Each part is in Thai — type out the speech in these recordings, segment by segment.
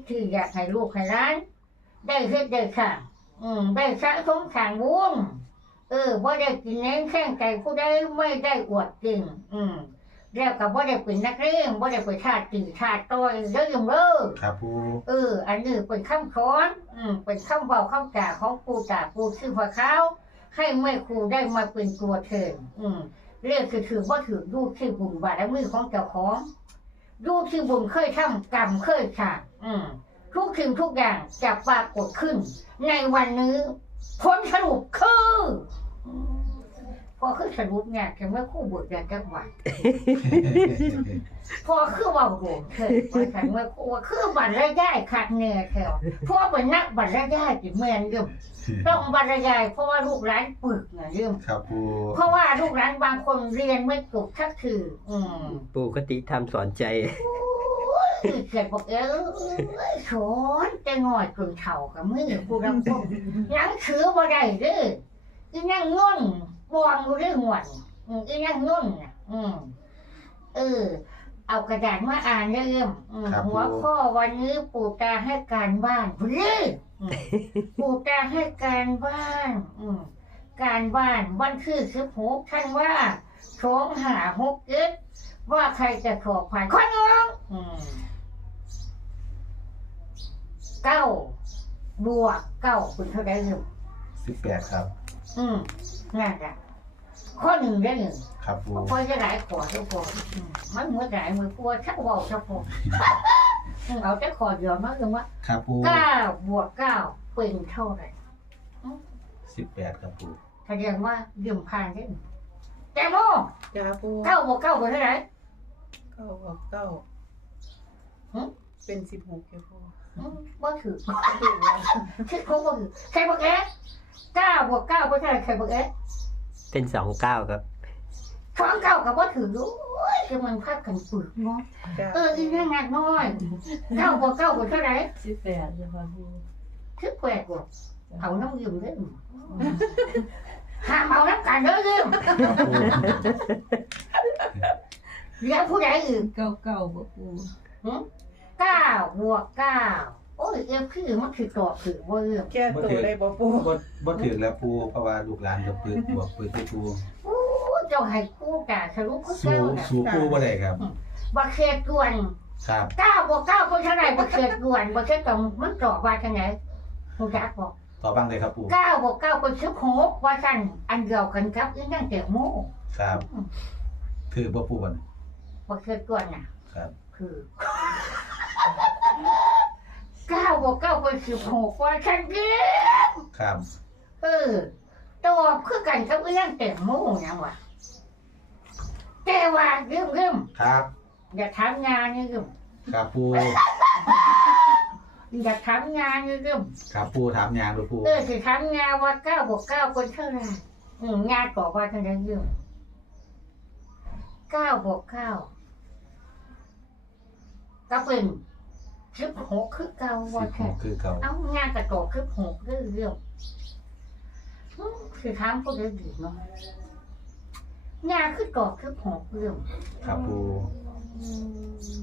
อืมคือคืออยากให้ลูกให้ร้าน ได้เฮ็ดได้ค่ะ อืมได้สะสมขางวุ้นเออบ่ได้กินเน้นแข้งไก่ผู้ใดไม่ได้อวดจริง อืมแล้วก็บ่ได้เป็นนักเรียนบ่ได้ไปชาติตีชาติต้อยเด้อยังเด้อครับปูเออ อันนี้เป็นคำสอน อืมเป็นคำเบาคำจ่าของปู่จ่าปู่ชื่อพระเขาให้แม่ครูได้มาเป็นตัวเถินอืมเรียกคือถือว่าถือดูที่บุญบารมีของเจ้าของ ดูที่บุญเคยทำกรรมเคยขาดอืมทุกสิ่งทุกอย่างจะปรากฏขึ้น ในวันนี้ผลสรุปคือ พอคือสรุปเนี่ยจะไม่คู่บุตรอย่างจังหวัดพอคือเว่าโหงเถิดว่าฉันเมื่อครูว่าคือบัตรรายได้ขาดเนื้อแถวเพราะว่าเป็นนักบัตรรายได้จิแมนอยืมต้องบัตรรายได้เพราะว่าลูกร้านปึกนะยืมครับปูเพราะว่าลูกร้านบางคนเรียนไม่จบทักคือ อืมปู่คติธรรมสอนใจคือเกิดบอกเออสอนจะงอยจนเข่ากับมือผู้รับพงหนังสือบ่ได้เด้ออีนั่งง่ นวางอยู่เรื่องหวนอืมอีนั่งง่นน่ะ อืมเออ เอากระดาษมาอ่านเรื่องอืมหัวข้อวันนี้ปู่ตาให้การบ้านเรื่ออืมปู่ตาให้การบ้าน อืมการบ้านวันคือสิบหกท่านว่าสองหาหกเจ็ดว่าใครจะขอผ่านคนน้องอืมเก้าบวกเก้าคุณเท่าไดอยู่สิบแปดครับ อืมนั่นแหละข้อหนึ่งได้หนึ่งครับปูพอจะหลายขอทุกคนอืมมันเหมือนหลายมือกลัวชักเบาชักพออืมเอาแต่ขอเดียวมาคือว่าครับปูเก้าบวกเก้าเป็นเท่าไหร่สิบแปดครับปูแสดงว่ายืมผ่านได้หนึ่งแต่โมจ้าปูเก้าบวกเก้าเป็นเท่าไหร่ เก้ากับเก้าหึ เป็นสิบหกจ้าปูอืมว่าถือคิดเขาว่าถือใครบอกเอ๊ะ เก้าบวกเก้าเป็นเท่าไหร่ใครบอกเอ๊ะเป็นสองเก้าครับสองเก้ากับว่าถือด้วยคือมันพาดกันปึกเนาะจ้าเอออีนั่งงานน้อยเก้าบวกเก้าเป็นเท่าไหร่สิบแปดจ้าปูคิดแปลกว่ะเอาน้ำยืมเล่นห้ามเอาน้ำกันเด้อยืมครับปูเลี้ยงผู้ใดอื่นเก้าเก้าบ่ปูเก้าบวกเก้า โอ้ยเอฟคือมันคือตอบถือว่าเรื่องแก้ตัวได้บ่ปูบ่บ่ถึงแล้วปูเพราะว่าลูกหลานจะปืนบวกปืนที่ปูโอ้ยเจ้าให้คู่กาสรุปคือสู้เก้าน่ะสู้ปูบ่ได้ครับ บักเขียดกวนครับเก้าบวกเก้าเป็นเท่าไหร่บักเขียดกวนบักเขียดกับมันตอบว่าจังไหนคุณจักบอกต่อบ้างเลยครับปูเก้าบวกเก้าเป็นสิบหกว่าสั่นอันเดียวกันครับอีนั่งเตะโม่ครับถือบ่ปูบ่นบักเขียดกวนน่ะครับ คือ เก้าบวกเก้าเป็นสิบหกว่าฉันเดียครับ เออตอบคือกันกับเรื่องแต่งโม่ยังวะแต่ว่าเรื่องเรื่องครับ อย่าทำงานนี่เรื่องครับปูอย่าทำงานนี่เรื่องครับปูถามยางดูปูเออสิทำงานว่าเก้าบวกเก้าเป็นเท่าไหร่อืมงานก่อว่าเท่าไหร่เรื่องเก้าบวกเก้าก็เป็น สิบหกคือเก้าสิว่าบหแค่กคือเก่าเอางานกระโดดคือหกเรื่องเรื่องอืมคือทำพวกเรื่องดีเนาะงานคือโดดคือหกเรื่อง ครับปูอืม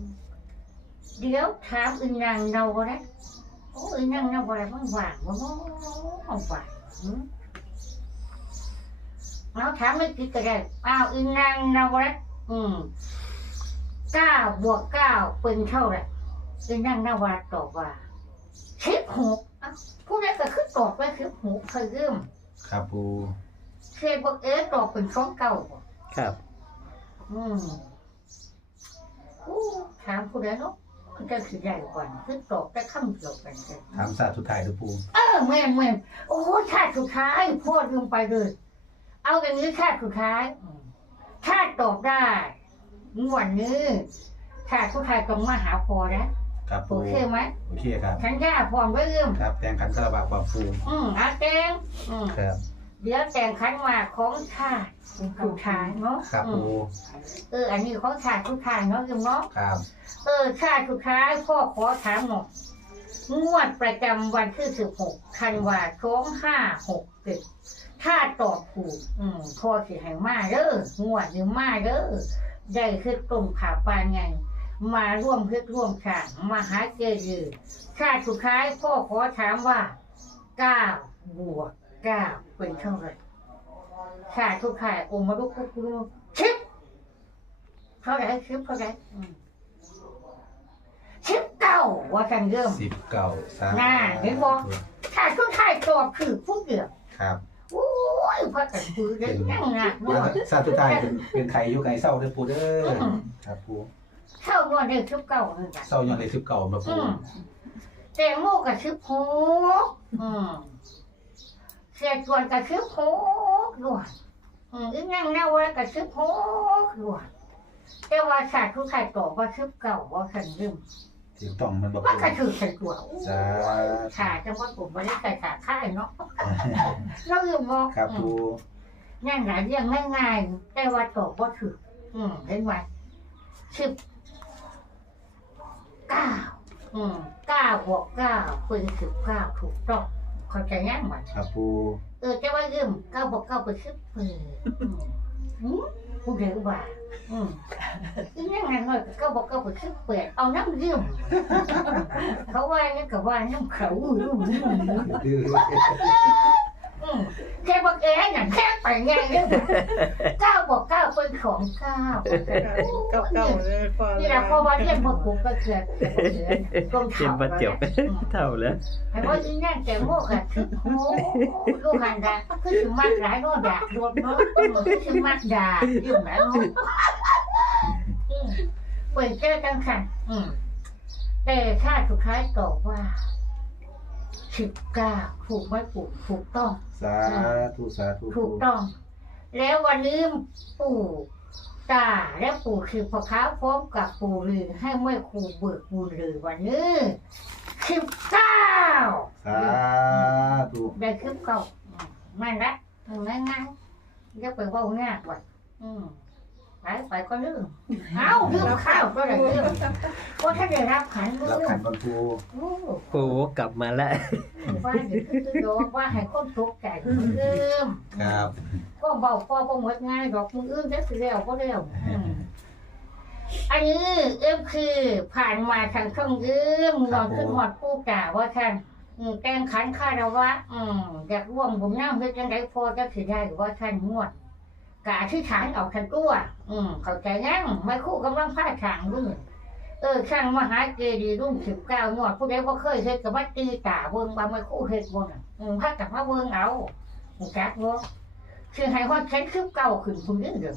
เดี๋ยวถามอึนนางเราก็ได้โอ้อึนนางเราอะไรมันว่างวะเนาะมันว่างหืมเราถามไม่คิดก็ได้อ้าวอึนนางเราก็ได้อืมเก้าบวกเก้าเป็นเท่าไหร่ อึนนางนาวาตอบว่าสิบหกอ้าวผู้นั้นก็คือตอบไปสิบหกเคยเริ่มครับปูเคยบอกเอ๊ะตอบเป็นสองเก้าบ่ครับ อืมอู้ถามผู้ใดเนาะมันจะคือใหญ่กว่าคือตอบแต่คำเดียวกันเลยถามศาสตร์สุดท้ายดูปูเออแม่นแม่นโอ้ชาติสุดท้ายพ่อลืมไปเลย เอาอย่างนี้ชาติสุดท้ายอืมชาติตอบได้งวันนี้ชาติสุดท้ายต้องมาหาพอนะ ครับโอปูเคไหมโอเคครับฉันย่าพร้อมไว้เริ่มครับแต่งขันคาราบาวความปูอืมอาแตงอืมครับเดี๋ยวแต่งขันหมากของชาติสุดท้ายเนาะครับอืปูมเออ อันนี้ของชาติสุดท้ายเนาะยังเนาะ ครับ เออชาติสุดท้ายพ่อขอถามหน่อยงวดประจำวันที่สิบหกธันวาคมห้าหกเจ็ดถ้าตอบถูก อืมพ่อสิให้มาเด้องวดนี้มาเด้อได้คือตรงขาปานไง มาร่วมเพื่อร่วมสร้างมหาเจดีย์ชาติสุดท้ายพ่อขอถามว่าเก้าบวกเก้าเป็นเท่าไหร่ชาติสุดท้ายองค์มาลุกคุกคุกชิบเท่าไหร่ชิบเท่าไหร่อืมชิบเก้าว่ากันเริ่มสิบเก้าสามน่าเห็นบ่ชาติสุดท้ายตอบคือผู้เดียวครับโอ้ยพระกันปืนเลยนั่งหนักเดี๋เนาะยวซาตุไทายเป็นเป็นไข่ยุคไก่เศร้าเด้อปูเด้ออมครับปู เข้านอนได้ชิบเก้าเลยจ้ะเศร้าย้อนเลยสิบเก้ามาปูอืมแตงโมกับชิบหกอืมเสียจวนกับชิบหกด้วยอืมอีนั่งแนวไว้กับชิบหกด้วยแต่ว่าชาติทุกชาติต่อว่าชิบเก่าว่าขันลืมถูกต้องมันบอกว่าปูกระถือใส่ตัวสาขาจังว่าผมไม่ได้ใส่ขาค่ายเนาะเราลืมเนาะครับอืปูมนั่งหลายเรื่องง่ายๆแต่ว่าตอบว่าถืออืมเห็นไหมชิบ เก้าอืมเก้าบวกเก้าเป็นสิบเก้าถูกต้องเข้าใจยังไหมครับปูเออจะว่าเรื่องเก้าบวกเก้าเป็นสิบเปดอืมผู้เดียวว่าอืมอีนั่งไงหน่อยเก้าบวกเก้าเป็นสิบเปดเอาน้ำเรื่องเขาว่านี่กับว่าน้ำเขาอยู่ดื้ออืม แค่บอกเอ๋น่ะแค่ไปไงเนี่ยเก้าบวกเก้าเป็นของเก้าเก้าเก้าเลยพอนี่แหละเพราะว่าเรียนบทกูก็เกิดตรงเจ็บเข่ามาจบเท่าแล้วไอ้ว่าอีนั่นแต่โม่กับคือโอ้ลูกหันดาคือถึงมากหลายโน่ด่าโดนเนาะคือถึงมากด่าอยู่ไหนเนาะอืมเปิดเจอกันค่ะอืมแต่ถ้าสุดท้ายตอบว่า สิบเก้าถูกไหมปู่ถูกต้อง สาธุสาธุถูกต้อง แล้ววันนี้ปู่ตาและปู่คือพ่อค้าพร้อมกับปู่ลือให้แม่ครูเบิกบุญลือวันนี้สิบเก้าสาธุได้สิบเก้าอืมนั่นละง่ายง่ายๆจะไปเว่าง่ายกว่าอืม ไปไปก็ลืมเอ้าลืมข้าวก็ได้ลืมก็ถ้าได้รับขันก็รับลืขัมนบอลปูโอ้โอ้กลับมาแล้วว่าเดี๋ยวคือโยกว่าให้คนตกใจคนลืมครับก็เบาพอบ่หมดง่ายดอกมืออื่นจะสิแล้วก็แล้วอืมอันนี้เอ็มคือผ่านมาทางช่องยืมนอนขึ้นหอดปูกาว่าท่านอืมแต่งขันคารวะอืมอยากร่วมบุญน้ำเพื่อจังไดพอจะถือได้ว่าท่านงวด กาที่ฐานออกทันตัว อืม เข้าใจยังไม่คู่กำลังพาทางรุ่นเออช่างมหาเจดีย์รุ่นสิบเก้างวดผู้ใดบ่เคยเฮ็ดกับว่าตีตาเบิ่งว่าไม่คู่เฮ็ดบ่น่ะอืมพากับมาเบิ่งเอาจักบ่คือให้ฮอดเข็นสิบเก้าขึ้นคุณนี่เด้อ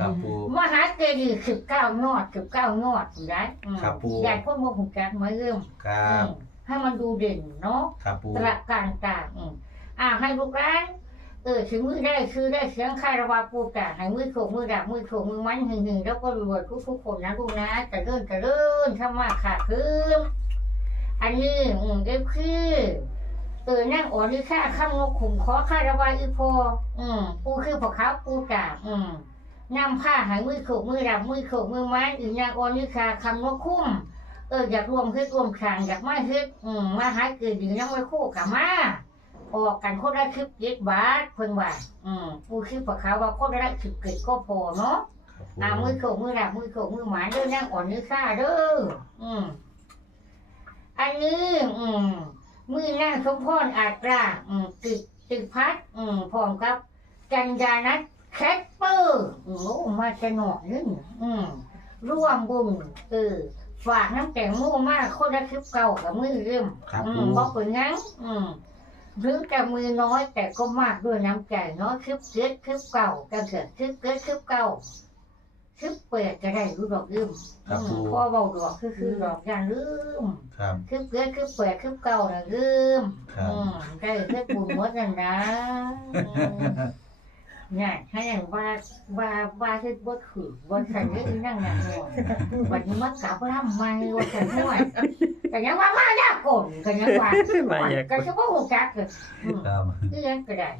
ครับปูมหาเจดีย์สิบเก้านอดสิบเก้านอดคุณได้อืมครับปู่อยากพ่อโมหุจักมาเริ่มครับอืมให้มันดูเด่นเนาะครับปูตระการตาอืมอ่าให้ลูกร้าน เออถึงมือได้คือได้เสียงคารวะปูกะให้มือโขกมือดับมือโขกมือมันหึงหึงแล้วก็รวยทุกๆคนนะลูกนะแต่เริ่มแต่เริ่มทำมาขาขึ้นอันนี้อืมก็คือเออนั่งอ่อนนี่ค่าข้ามนกขุมขอค่าระบายอีพอ อืมปูคือพอเขาปูกาอืมนำผ้าหายมือโขกมือดับมือโขกมือไม้อีนางอ่อนนี่ค่าคำนกคุ้มเอออยากรวมเฮ็ดรวมขางอยากมาเฮ็ดอืมมาหาเกิดอยู่ยังไม่คู่กับมา ออกกันคนละคลิปเจ็ดบาทเพิ่นว่าอืมปูคือพอเขาว่าคนละสิบเกิดก็พอเนาะครับปูอ่ามือโขกมือดับมือโขกมือหมาเด้อนั่งอ่อนนี่ค่าเด้ออืมอันนี้ อืมมือหน้าสมพรอาตราอืมตึกตึกพัด อืมพร้อมกับกัญญานัทแคปเปอร์อืมโอ้มาจะหนอกนึงอืมร่วมบุญเออฝากน้ำแตงโมมากคนละคลิปเก่ากับมือเริ่มครับอืปูมบอกเป็นงั้นอืม ถึงแต่มือน้อยแต่ก็มากด้วยน้ำใจเนาะคลิปเกิดคลิปเก่ากันเถอะคลิปเกิดคลิปเก่าคลิปเปิดก็ได้รู้ดอกลืมครับอืปูมพ่อเบาดอกคือคือดอกอย่างลืมครับคือเกิดคือเปิดคือเก่าน่ะลืมครับอืมได้คือบุญหมดนั่นนะอืมเนี่ยให้อย่างว่าว่าว่าที่บ่ถือบ่ฉันได้อีนั่งอย่างนอนวันนี้มากลับร่ำไม่ว่าฉันห่ว ยแต่ยังว่ามายากกลก็ยังว่ามายากลก็คือว่าหูจักเลยอืมครับนี่ยังก็ได้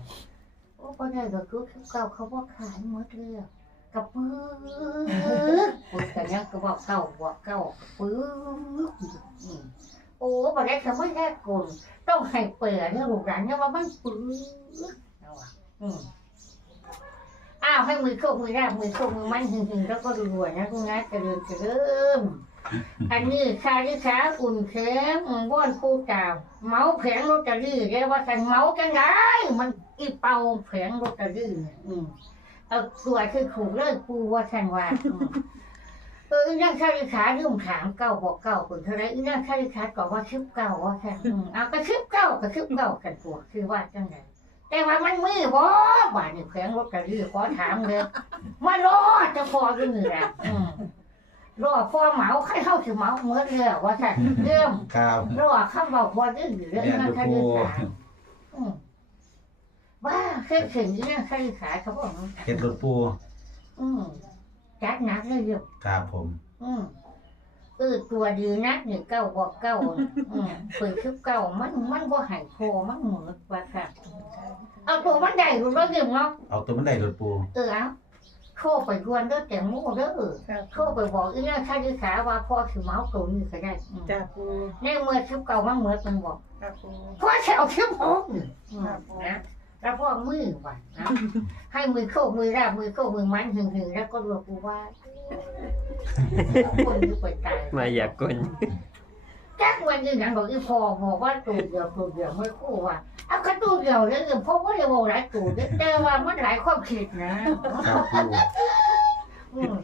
โอ้ก็ได้ก็คือคือเก่าเขาบ่ขายหมดเลยกับปื้อปื้อแต่ยังก็บอกเก่าบอกเก่าปื้ออืมโอ้บอกได้คำว่าแรกกลต้องให้เปิดเนี่ยลูกหลานเนี่ยว่ามันปื้อเอาว่ะอืมอ้าวให้มือโชคมือแรกมือโชคมือมันหึงหึงแล้วก็รวยๆนะคุณนะเจริญเจริญ อันนี้ชาลิชาอุ่นเข็มว่อนคู่กาวเมาแผงรตะลี่เรียกว่ากันเมาจังไงมันอีเป่าแผงรตะลี่เนี่ยอืมเอาตัวคือถูกเลิกปูว่าฉันว่าเออนั่งชาลิชาลืมถามเก้าบอกเก้าคนเท่าไรนั่งชาลิชาก็ว่าชิบเก้าว่าแค่อืมเอาก็ชิบเก้าก็ชิบเก้ากันตัวคือว่าจังไงแต่ว่ามันมือบ่บ้านนี่แขวงรถกระลือขอถามเลยมารอจะพอกันนี่แหละอืม รอพอเหมาใครเข้าสิเหมาเมื่อเรือว่าสั่นเริ่มครับรอข้ามบอกว่าเรื่องอยู่เรื่องแม่นนั้นอยู่คดีปูขาอืมว่าเคยถึงเรื่องคดีขาเขาบอกเฮ็ดรถปูอืมจัดหนักเลยเรื่องครับผม อืมเออตัวดีนักนี่เก้าบอกเก้าอืมเปิดคือเก้ามันมันบ่ใหายโพมันเหมือนว่าค่ะเอาตัวมันได้รู้แล้วเรื่องเนาะเอาตัวมันได้รถปูเออเอา โทรไปกวนเด้อแต่งโม่เด้อครับโทรไปบอกอีน่าค่าดีขาว่าพ่อสิเมาตัวนี้ก็ได้อืมจ้าปูในเมื่อชิบเก่ามันเหมือนมันบอกครับปูพ่อจะเอาชิบหกนี่อืมครับนะ แล้วพ่อมือว่ะนะให้มือโคกมือราบมือโคกมือมันหึงหึงๆแล้วก็รวบกูว่าคนอยู่ไปตาย มาอยากกล แจ็ควันนี้ยังบอกอีพอบอกว่าตัวเดียวตัวเดียวไม่คู่ว่าเอากระตูเดียวเลยเพราะว่าเดี๋ยวบอกหลายตัวเด้อแต่ว่ามันหลายความคิดนะครับปูอืม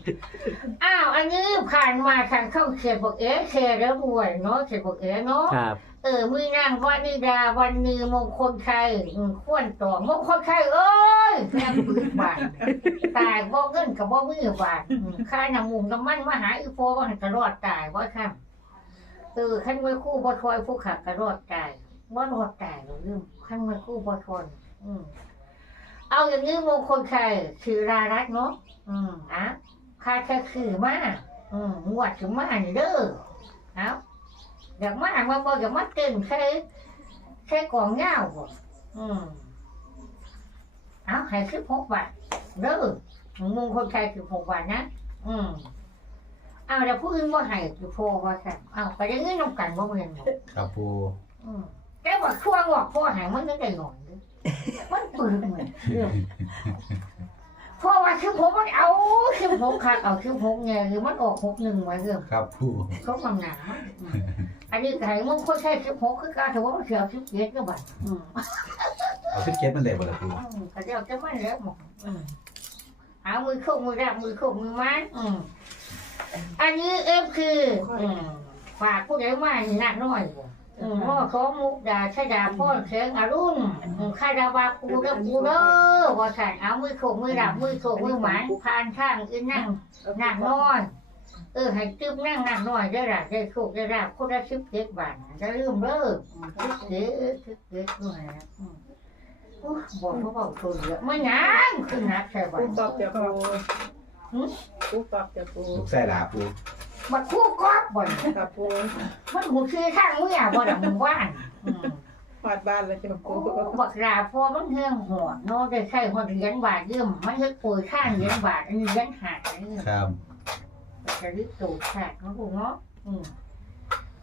อ้าวอันนี้ผ่านมาทางเข้าเขียนบอกเอ๊ะเขียนแล้วรวยเนาะเขียนบอกเอ๊ะเนาะครับเออมือนางวันนิดาวันนีมงคลชัยอืมควรต่อมงคลชัยเอ้ยแม่ปืนบาทตายบ่เงินกับบ่มือบาทอืมค่าน้ำมุงน้ำมันมาหาอีโฟว่าหันกระรอดตายว่าค่ะ เออขั้นไว้คู่บ่ทอยผู้ขับกระรอดตายว่ารอดตายหรือลืมขั้นไว้คู่บ่ทนอืมเอาอย่างนี้มงคลชัยชื่อรารัตเนาะอืมอะค่าแค่คือมาอืมงวดถึงมานี่เด้อเอาอยากมามาบ่อยากมาเต้นใช้ใช้กองเงาบ่อืมเอาให้สิบหกบาทเด้อมงคลชัยสิบหกบาทนะอืม เอาแล้วผู้อื่นบ่ให้สิโพว่าซั่นเอาไปได้เงินนำกันบ่แม่นบ่ครับปูอืมแต่ว่าช่วงว่าพ่อให้มันก็ได้หน่อยเด้อมันปืนเหมือนเรื่องเพราะว่าคือผมมันเอาคือผมขาดเอาคือผมไงหรือมันออกหกหนึ่งไว้เรื่องครับปูเขาทำหนาอืมอันนี้ไก่มันคนใช้คือผมคือการถือว่ามันเสียสิบเจ็ดก็บัดอืมเอาขึ้นเก็ตมันได้บ่ล่ะปูอืมก็เดี๋ยวจะไม่เลี้ยหมดอืมเอามือโคกมือแรกมือโคกมือไม้ อันนี้เอฟคืออืมฝากผู้ใดมาหนักหน่อยบ่อืมพ่อของมุกดาชดาพ่อเสียงอรุณอืมข้าดาวาปูเด้อปูเด้อว่าใส่เอามือโคกมือรับมือโคกมือหมานพานข้างอีนั่งหนักน้อย เออให้ตึ้มนั่งหนักน้อยได้ละได้โชคได้ราบคนละสิบเจ็ดบาทจะลืมเลิกสิบเจ็ดสิบเจ็ดด้วยนะอืมโอ้ยบอกเขาบอกตัวเยอะไม่นานคือนักใช่บจ้า ปูปูปอบจ้าปูลูกไส้หลาปูมาคู่กอบบ่นครับปูมันหูชื่อข้างมึงอะบ่ดังมึงว่านอืมฟาดบ้านเลยจ้าโอ้ปูบักราพอมันเรื่องหัวเนาะได้ใช้หัวเหรียญบาทเยิ่มมันจะป่วยข้างเหรียญบาทอันนี้เหรียญหาอันนี้ครับจะรีบตูดแขกนะคุณเนาะอืม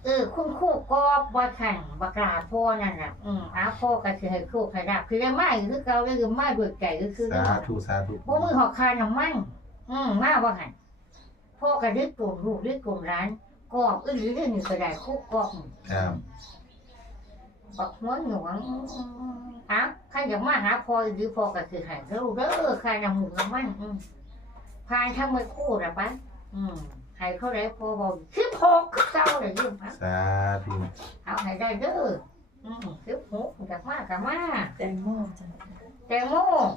เออ คุณครู่ก็บ่แข่งบักลาพ่อนั่นแหละอืมอาพ่อก็สิให้ครู่ให้รับคือได้ไม่คือเก่าได้คือไม่ด้วยใจก็คือสาได้ธุสาธุพวกมือหอกคาน้ำมัน อืมมาว่าหันพ่อก็รีบตูดลูกรีบตูดร้านกอบอือหรือเรื่องนี้ก็ได้คู่กอบครับบักหัวหนวงอะใครอยากมาหาพ่อหรือพ่อก็คือให้เด้อเด้อคาน้ำหมูน้ำมันอืมพายทำมือคู่ละปะอืมให้เขาได้พอบอกสิบหกคือเก่าเลยยืมครับสาธุเอาให้ได้เด้ออืมสิบหกกับมากับมาแตงโมจ้า แตงโม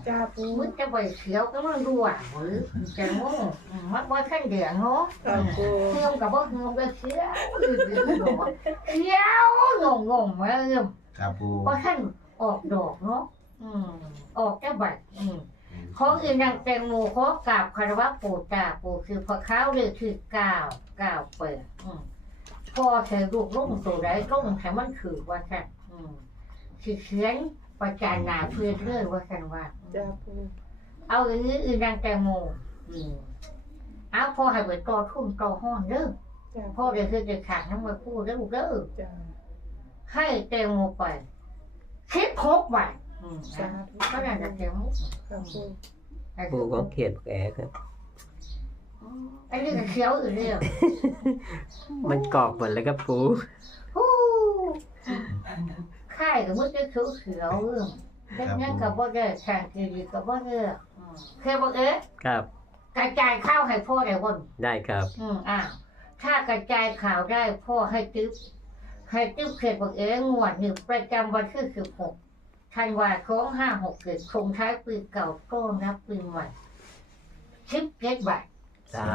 จ้าปูมึงจะไปเขียวก็มันรัวหรือแตงโมอืมมันว่าขั้นเดือดเนาะครับปูเฮียมกับบ่เฮียมก็เขียวอือหือดอกเขียวยงงงมาเอิ่มครับปูเพราะท่านออกดอกเนาะอืมออกแค่ใบอืมของอื่นดังแตงโมขอกราบคารวะปู่ตาปู่คือพระข้าวเลยคือก้าวก้าวเปิดอืมพ่อเธอลูกลุ่มตัวใดลุ่มให้มันคือว่าสันอืมสิเขียน ประจานหนาเพื่อเรื่อยว่าสันว่า จ้าปูเอาอย่างนี้อื่นดังแตงโมอืมเอาพ่อให้ไปต่อทุ่มต่อห้อนเด้อจ้าพ่อเดี๋ยวคือจะขาดน้ำมาพูดเด้อลูกเด้อจ้าให้แตงโมไปคิดครบวันอืมสานะธุก็นั่นแหละแตงโมครับปูไอ้ปูของเขียนแอครับ ไอ้นี่ก็เขียวอยู่เรื่อยมันกรอบหมดแล้วครับปู ฮู้ ค่ายกับมึงจะเขียวเขียวๆเรื่องเด็กนั้นกับบ่ได้แข่งกีรีกับบ่ได้อืมเคยบอกเอ๊ะครับ กระจายข้าวให้พ่อได้บ่นได้ครับ อืมอ่าถ้ากระจายข่าวได้พ่อให้ติ๊บให้ติ๊บเขตบอกเอ๊ะงวดหนึ่งประจำวันที่สิบหกธันวาคมห้าหกเกิดคงท้ายปีเก่าต้อนรับปีใหม่ชิปเก็ตบาทสา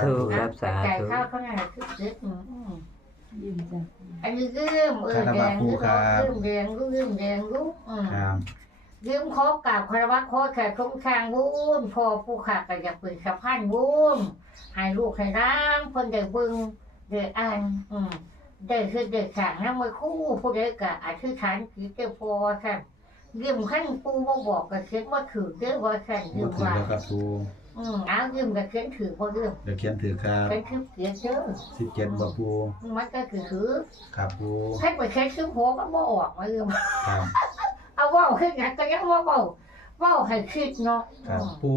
ธุครับสาจ่ายธุข้าวเขาหน่อยชิปเก็ตอืม ยิ้มจ้ะอันนี้เรื่องเออแดงเรื่องแดงเรื่องแดงรู้อืมครับยืมขอกราบคารวะขอแขกทงทางบุญพอผู้ขาก็อยากเป็นสะพานบุญให้ลูกให้ร้างเพิ่นได้เบิ่งได้อ่านอืมได้คือได้สร้างนำมือคู่ผู้ใดก็อธิษฐานจิตเจ้าพอค่ะยืมขั้นปูบ่บอกก็เขียนว่าถือเด้อว่าค่ะยืบ่มถือว่าแล้วครับปู อืมเอายืมก็เขียนถือบ่ยืมเดี๋ยวเขียนถือครับเขียนคือเขียนเด้อสิบเจ็ดบ่ปูมันก็คือถือครับปูให้ไปเขียนคือหัวก็บ่ออกมายืมครับเอาเว้าขึ้นหยังก็ยังว่าเว้าเว้าให้คิดเนาะครับปู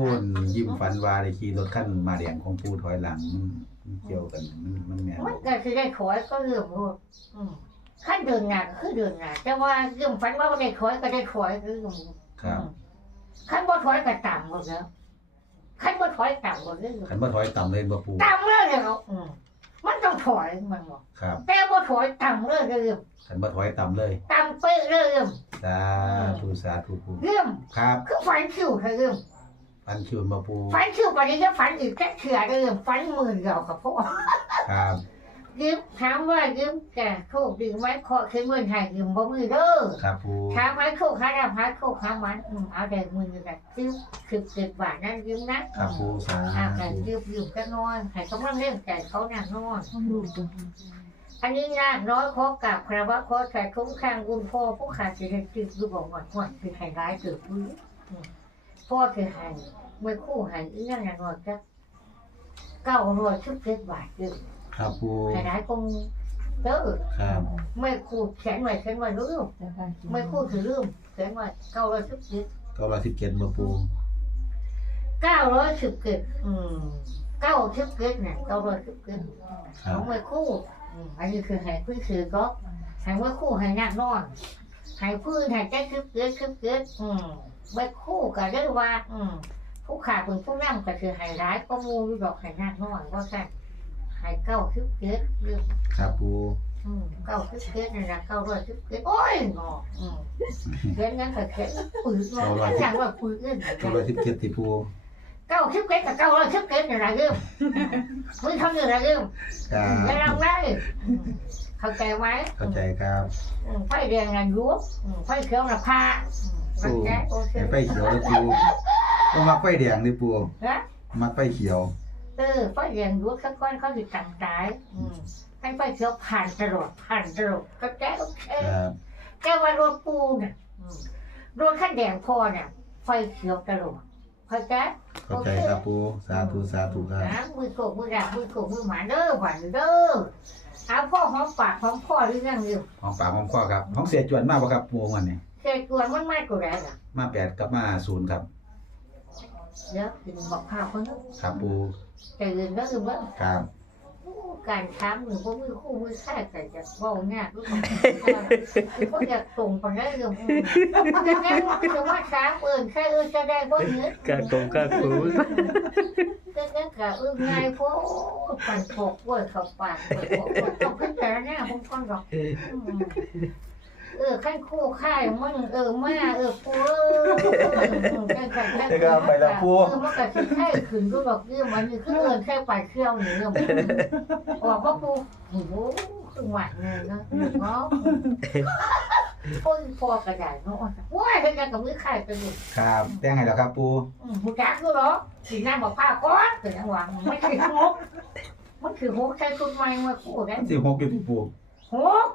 ยิ้มฝันว่าได้ขี่รถคันมาแดงของปูถอยหลังมันมันเกี่ยวกันมันมันแม่นมันก็คือได้ขอยก็เรื่องรู้อืมขั้นเดินหนักคือเดินหนักแต่ว่าเรื่องฝันว่าได้ขอยก็ได้ขอยคือเรื่องครับขั้นบ่ถอยก็ต่ำหมดแล้ว ขั้นบ่ถอยต่ำหมดเลยคันบ่ถอยต่ำเลยบ่ปูต่ำเลยเนาะอืมมันต้องถอยมันบอกครับแต่บ่ถอยต่ำเลยเรื่องคันบ่ถอยต่ำเลยต่ำเป๊ะเลยเรื่องสาธุสาธุปูเรื่องครับคือฝันคิวเรื่องฟันคิวบ่ปูฝันคิวปานนี้จะฝันอีกแค่เถื่อเรื่องฝันหมื่นเดียวกับพ่อครับ ยืมถามว่ายืมแกโชคดีไหมขอขึ้นเงินให้ยืมบ่มือเด้อครับปูถามว่าโชคหาดาพาโชคหามันอืมเอาแต่มือแบบยืมคือสิบบาทนั่นยืมนะครับปูสาอ่าแต่ธุยืมยืมก็น้อยให้กำลังเล่นใจเขาหนักน้อยต้องดูจ้ะอันนี้ยากน้อยขอกับคารวะขอใส่คุ้มข้างบุญพ่อผู้ขาดสิได้จืดคือบอกว่าว่าคือให้ร้ายเกิดพื้นพ่อคือให้เมื่อคู่ให้อีนั่นน่ะน้อยจะเก้าร้อยสิบเจ็ดบาทยืม ครับปูให้ร้ายคงเด้อครับไม่คู่แขนไว้แขนไว้ลืมจ้ะค่ะไม่คู่ถือลืมแขนไว้เก้าร้อยสิบเจ็ดก็ร้อยสิบเจ็ดบ่ปูเก้าร้อยสิบเจ็ดอืมเก้าสิบเจ็ดเนี่ยเก้าร้อยสิบเจ็ดครัขบองไม่คู่อืมอันนี้คือให้พื้นถือก็ให้ไม่คู่ให้นักนอนให้พื้นให้ใจสิบเจ็ดสิบเจ็ดอืมไม่คู่ก็ได้ว่า อืมผู้ขาดเป็นผู้นั่งก็คือให้ร้ายก็มูอยู่ดอกให้นักนอนว่าแค่ให้เก้าสิบเจ็ดเรื่องครับปูอืมเก้าสิบเจ็ดนี่นะเก้าร้อยสิบเจ็ดโอ้ยงออืมเขียนงั้นก็เขียนปืนงอขยันว่าปืนเงินก็ร้อยสิบเจ็ดที่ปูเก้าสิบเจ็ดกับเก้าร้อยสิบเจ็ดนี่นะเรื่องมึงทำยังไงเรื่องครับอย่าลองได้อืมเข้าใจไหมเข้าใจครับอืมไฟแดงนะยุบอืมไฟเขียวนะพาอืมเข้าใจโอเคไอ้ไฟเขียวนะปูก็มักไฟแดงนี่ปูนะมักไฟเขียว เออไฟแดงยุบสักก้อนเขาสิต่างตายอืมให้ไฟเขียวผ่านตลอดผ่านตลอดเข้าใจโอเคครับแกว่ารถปูเนี่ยอืมรถขั้นแดงพอเนี่ย ไฟเขียวตลอดเข้าใจเข้าใจครับปูสาธุสาธุครับนะมือโกกมือดาบมือโกกมือหมาเด้อหวานเด้อเอาพ่อหอมปากหอมพ่อหรือยังอยู่ห้องปากห้องข้อครับห้องเสียจวนมากป่ะครับปูวันนี้เกิดกวนมันมากกว่าไรล่ะมาแปดกับมาศูนย์ครับ เดี๋ยวถึงบอกข่าวคนนึงครับปู แต่เงินก็คือว่าครับการค้ามือพวกมือคู่มือค่ายแต่จะว่าเนี่ยรู้สึกพวกอยากส่งไปได้เรื่องจะแน่ว่าจะว่าช้างเอิญแค่เอิญจะได้บ่เนื้อกากงกาคูก็แค่กะเอิญไงพวกปั่นโขกกล้วยเข้าปากต้องพิจารณาพวกคนหรอก เออขั้นคู่ค่ายมึงเออมาเออปูเออแค่แค่เออมันก็สิแค่ขึ้นก็บอกเรื่องมันนี่คือเอิญแค่ปลายเครื่องนี่เรื่องออกก็ปูโอ้โหคือหวานเลยนะเนาะพ่นพอกระดาษเนาะว้ายเป็นยังกับมือค่ายไปอยู่ครับแจ้งให้แล้วครับปูหูจักด้วยเหรอสีหน้าบอกผ้าก้อนเป็นยังหวังไม่ใช่ฮกมันคือฮกใช้ชุดใหม่มาคู่ได้สิบหกอยู่ที่ปูฮก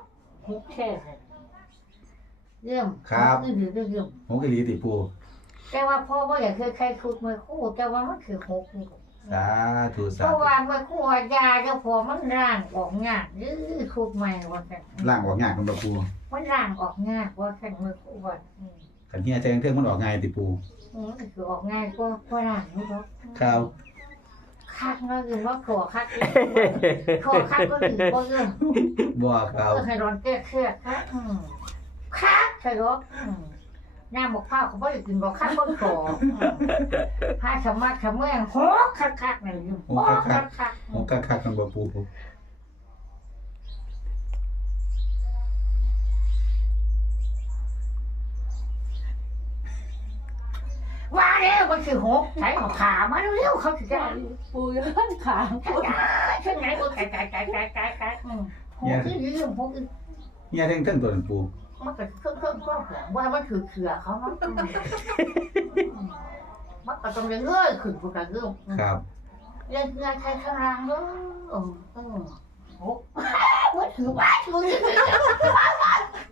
ฮกแค่ เยี่ยมนี่คือเยี่ยมหกกิลีติปูแต่ว่าพ่อว่าอยากเคยใช้ชุดมาคู่แต่ว่ามันคือฮกนี่สาธุสาเพราะธุว่ามาคู่ยาเจ้าพอมันร่างออกงากยื้อชุดใหม่ว่าแค่ล่างออกงานของปูมันร่างออกงากว่าแค่มือคู่ว่าคกันเฮียใจเครื่องมันออกง่ายติปูอืมคือออกง่ายกว่ากว่าหลังนี่ครับครับคักก็คือว่าขอคักขอคักก็ถือว่าเรื่องบ่ครับเออให้ร้อนเกลี้ยเครียดคักอืม คักใช่รถอืมน้ำบอกข้าวเขาไม่ได้กินบอกคักคนขออืมพาสมัครสมัยโหคักคักๆนี่อยู่โหคักคักๆโอ้คักคักๆกันบ่ปูว่าแล้วมันคือหกใช้ของขามาเร็วๆเขาถึงจะปูย้อนขาใช่ใช่ไงกูไก่ไก่ไก่ไก่ไก่ไก่อืมหกที่ยืมหกที่เฮียเท่งเท่งตัวนั้นปู มันก็เครื่องเครื่องเครื่องเผื่อว่ามันถือเขือเขาเนาะอืมอืมมันก็ต้องเรื่อยๆขึ้นกูกระเรื่องอืมครับเรื่องเงื่อนไขข้างล่างเนาะเออเออโอ้ว่าถือว่าถือ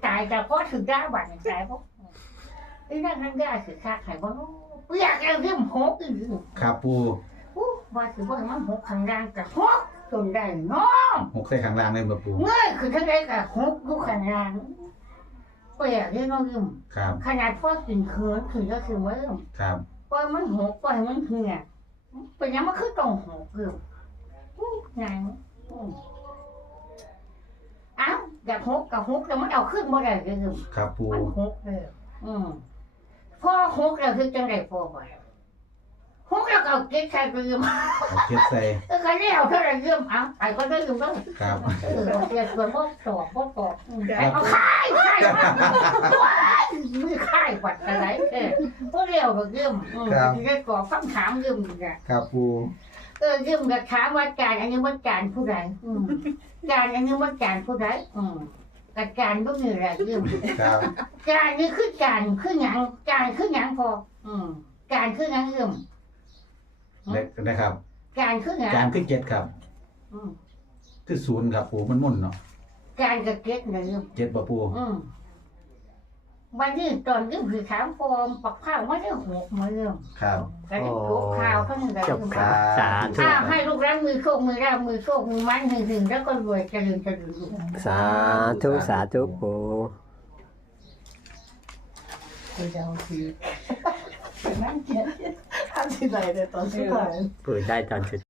ตายแต่พ่อถือได้บัตรตายพ่อไอ้นั่นนั่นได้ถือค่าขายบ่เนาะอยากเอาเรื่องหกอีกครับปูอู้ว่าถือว่ามันหกข้างล่างกับหกจนได้เนาะหกใส่ข้างล่างเลยบ่ปูเงยคือทั้งได้กับหกลูกข้างล่าง เปลี่ยนที่น้องยืมครับ ขนาดพ่อกินเคืนคือก็คือว่าครับปล่อยมันหกปล่อยมันเหี่ยเป็นยังมันคือต้องหกเกือบอู้ไงอืมเอ้าอยากหกกับหกแล้วมันเอาขึ้นบ่ได้เลยยืมครับปูมันหกเลยอืมพ่อหกแล้วคือจังไดพ่อบ่หก แล้วก็เอาเก็บใส่ไปยืมเอาเก็บใส่เออคันนี้เอาเท่าไหรยืมเอาไอ้ก็ได้ยืมบ้างครับเออเสียส่วนพวกตอบพวกตอบอืมแต่เอาขายขายว้ายมือขายวัดอะไรเออพวกเดียวก็ยืมอืมที่ได้กรอบคำถามยืมอีกอะครับปูเออยืมกับถามว่าการอันนี้มันการผู้ใดอืมการอันนี้มันการผู้ใดอืมกับการก็มีอะไรยืมครับการนี่คือการคือหยังการคือหยังพออืมการคือหยังยืม ได้นะครับการคือหยังจานคือเจ็ดครับอืมคือศูนย์ครับปูมันมุ่นเนาะการกับเก็ตนะยืมเจ็ดบ่ปูอืมวันนี้ตอนยืมคือถามฟอมปักข้าวไม่ได้หกมาเรื่องครับก็ได้จบข่าวเท่านั้นแหละจบข่าวสาธุอ้าวให้ลูกรักมือโชคมือราบมือโชคมือมันหึงหึงแล้วก็รวยเจริญเจริญลูกสาธุสาธุปูปูจะเอาทีนั่งเขีย นทำทีไรเนี่ตอนสุดท้ายปูได้ตอนสุด